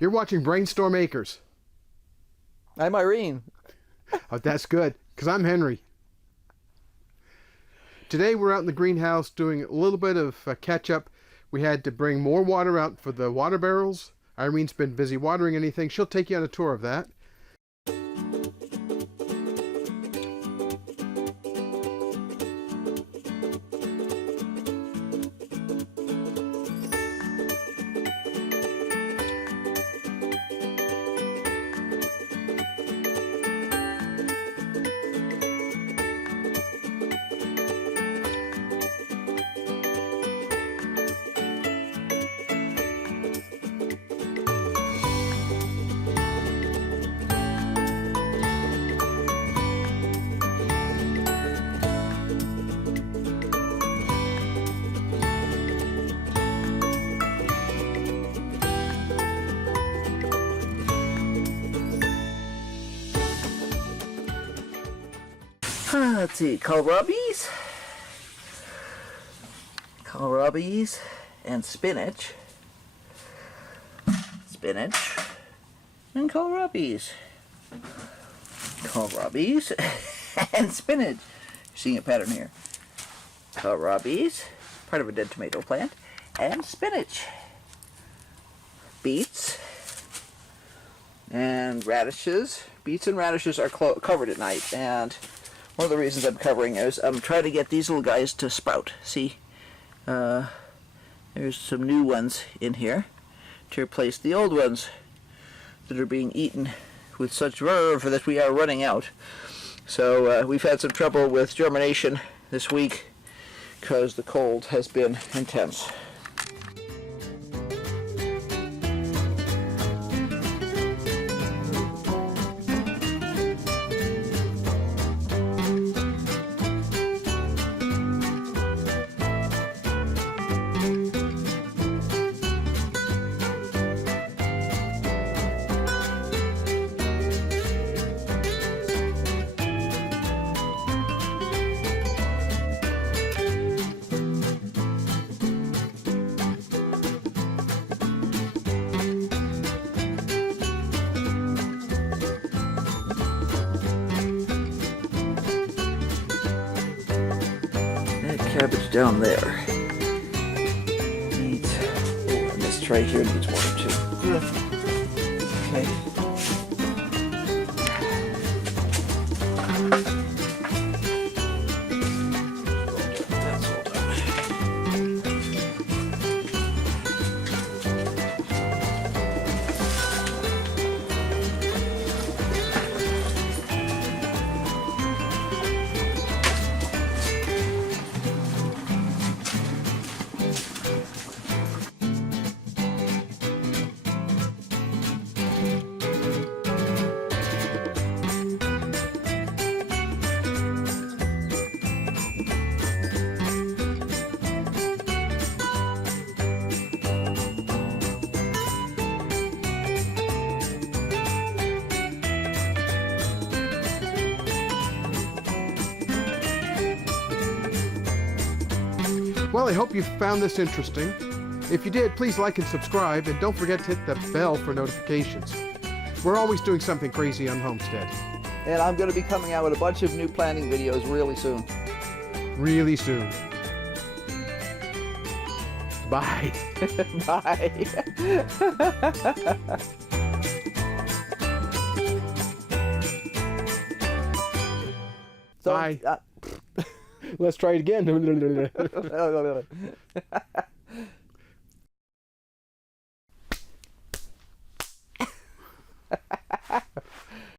You're watching BrainStormAcres. I'm Irene. Oh, that's good, because I'm Henry. Today we're out in the greenhouse doing a little bit of catch-up. We had to bring more water out for the water barrels. Irene's been busy watering anything. She'll take you on a tour of that. Let's see, kohlrabis and spinach, and kohlrabis and spinach. You're seeing a pattern here. Kohlrabis, part of a dead tomato plant, and spinach. Beets and radishes. Beets and radishes are covered at night, and one of the reasons I'm covering is I'm trying to get these little guys to sprout. See, there's some new ones in here to replace the old ones that are being eaten with such verve that we are running out. So we've had some trouble with germination this week because the cold has been intense. Cabbage down there needs, and this tray here needs water too. Okay. That's all done. Well, I hope you found this interesting. If you did, please like and subscribe, and don't forget to hit the bell for notifications. We're always doing something crazy on Homestead. And I'm going to be coming out with a bunch of new planting videos really soon. Really soon. Bye. Bye. Bye. Let's try it again.